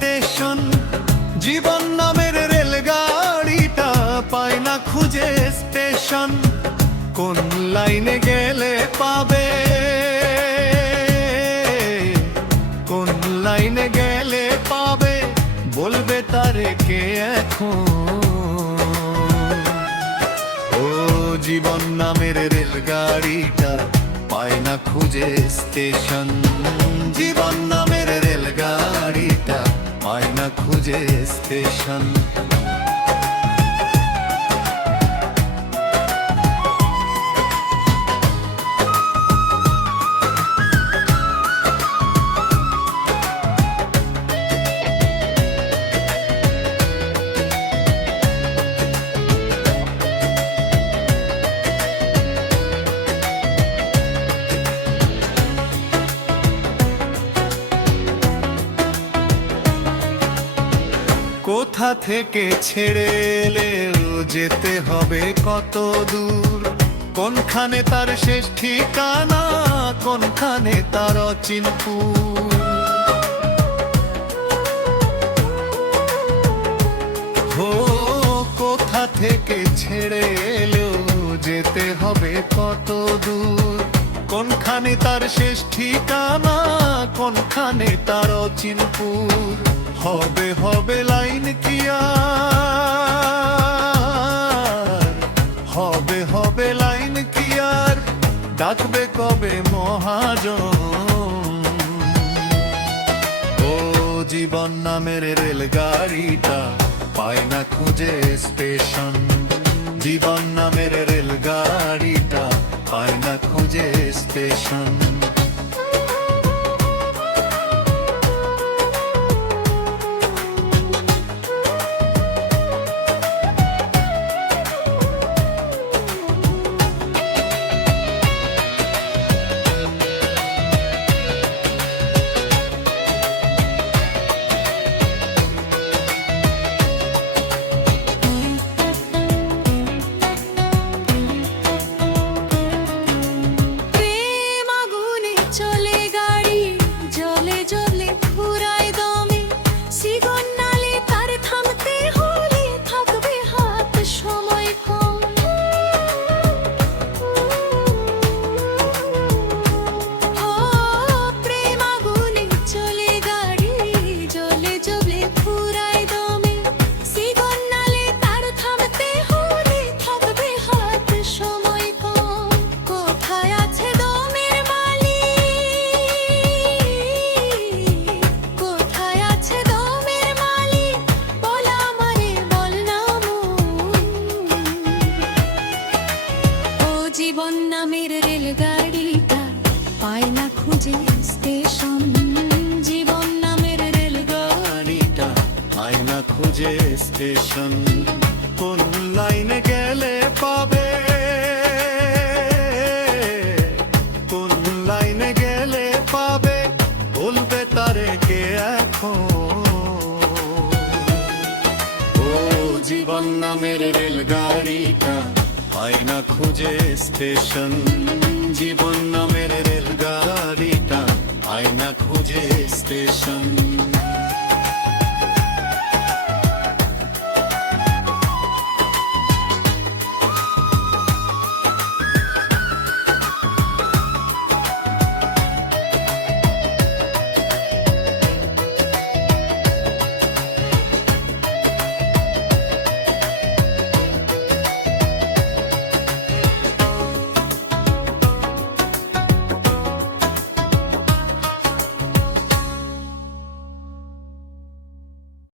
Station. জীবন নামের রেলগাড়িটা পায় না খুঁজে স্টেশন। কোন লাইনে গেলে পাবে, কোন লাইনে গেলে পাবে, বলবে তারে কে এখন? ও জীবন নামের রেলগাড়িটা পায় না খুঁজে স্টেশন। জীবন নামের রেলগাড়িটা পায় না খুঁজে স্টেশন। কোথা থেকে ছেড়ে এলেও যেতে হবে কত দূর? কোনখানে তার শেষ ঠিকানা, কোনখানে তার অচিনপুর? ও কোথা থেকে ছেড়ে এলেও যেতে হবে কত দূর? কোনখানে তার শেষ ঠিকানা, কোনখানে তার অচিনপুর? হবে হবে লাইন কি আর, হবে হবে লাইন কি আর, ডাকবে কবে মহাজন? ও জীবন নামের রেলগাড়িটা পায় না খুঁজে স্টেশন। জীবন নামের রেলগাড়িটা পায় না খুঁজে স্টেশন। জীবন নামের রেলগাড়িটা পায় না খুঁজে স্টেশন। জীবন নামের রেলগাড়িটা পায় না খুঁজে স্টেশন। কোন লাইনে গেলে পাবে, কোন লাইনে গেলে পাবে, বলবে তারে কে এখন? ও জীবন নামের রেলগাড়িটা পায় না খুঁজে স্টেশন। জীবন নামের রেলগাড়িটা পায় না খুঁজে স্টেশন।